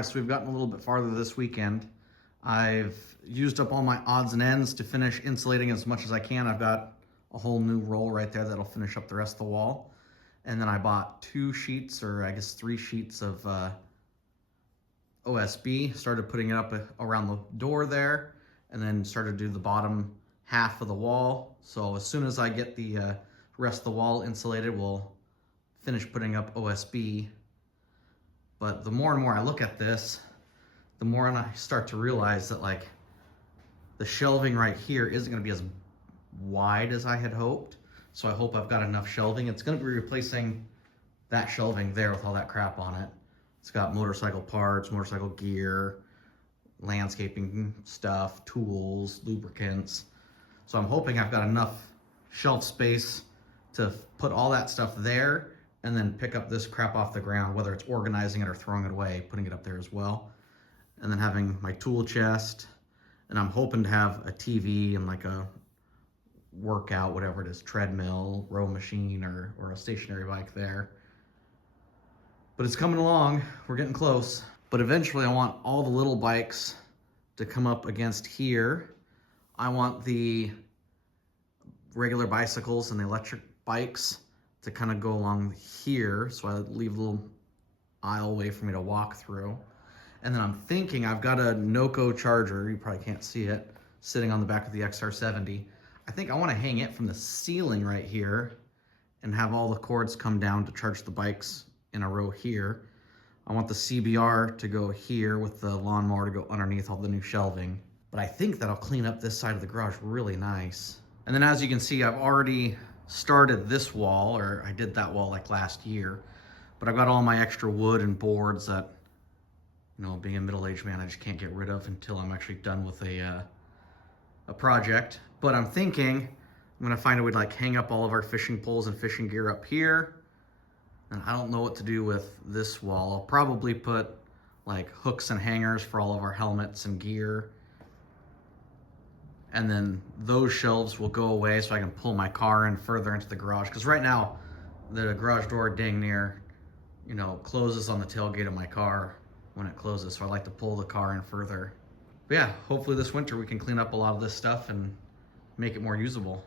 right, so we've gotten a little bit farther this weekend. I've used up all my odds and ends to finish insulating as much as I can. I've got a whole new roll right there that'll finish up the rest of the wall. And then I bought 2 sheets, or I guess 3 sheets of OSB, started putting it up around the door there, and then started to do the bottom half of the wall. So as soon as I get the rest of the wall insulated, we'll finish putting up OSB. But the more and more I look at this, the more I start to realize that like the shelving right here isn't going to be as wide as I had hoped. So I hope I've got enough shelving. It's going to be replacing that shelving there with all that crap on it. It's got motorcycle parts, motorcycle gear, landscaping stuff, tools, lubricants. So I'm hoping I've got enough shelf space to put all that stuff there and then pick up this crap off the ground, whether it's organizing it or throwing it away, putting it up there as well. And then having my tool chest, and I'm hoping to have a TV and like a workout, whatever it is, treadmill, row machine, or a stationary bike there. But it's coming along, we're getting close. But eventually I want all the little bikes to come up against here. I want the regular bicycles and the electric bikes to kind of go along here, so I leave a little aisleway for me to walk through. And then I'm thinking I've got a Noco charger, you probably can't see it, sitting on the back of the XR70. I think I want to hang it from the ceiling right here and have all the cords come down to charge the bikes in a row here. I want the CBR to go here with the lawnmower to go underneath all the new shelving. But I think that'll clean up this side of the garage really nice. And then as you can see, I've already started this wall, or I did that wall like last year, but I've got all my extra wood and boards that, you know, being a middle-aged man, I just can't get rid of until I'm actually done with a project. But I'm thinking I'm gonna find a way to like hang up all of our fishing poles and fishing gear up here. And I don't know what to do with this wall. I'll probably put like hooks and hangers for all of our helmets and gear. And then those shelves will go away so I can pull my car in further into the garage. Because right now, the garage door dang near, you know, closes on the tailgate of my car when it closes. So I like to pull the car in further. But yeah, hopefully this winter we can clean up a lot of this stuff and make it more usable.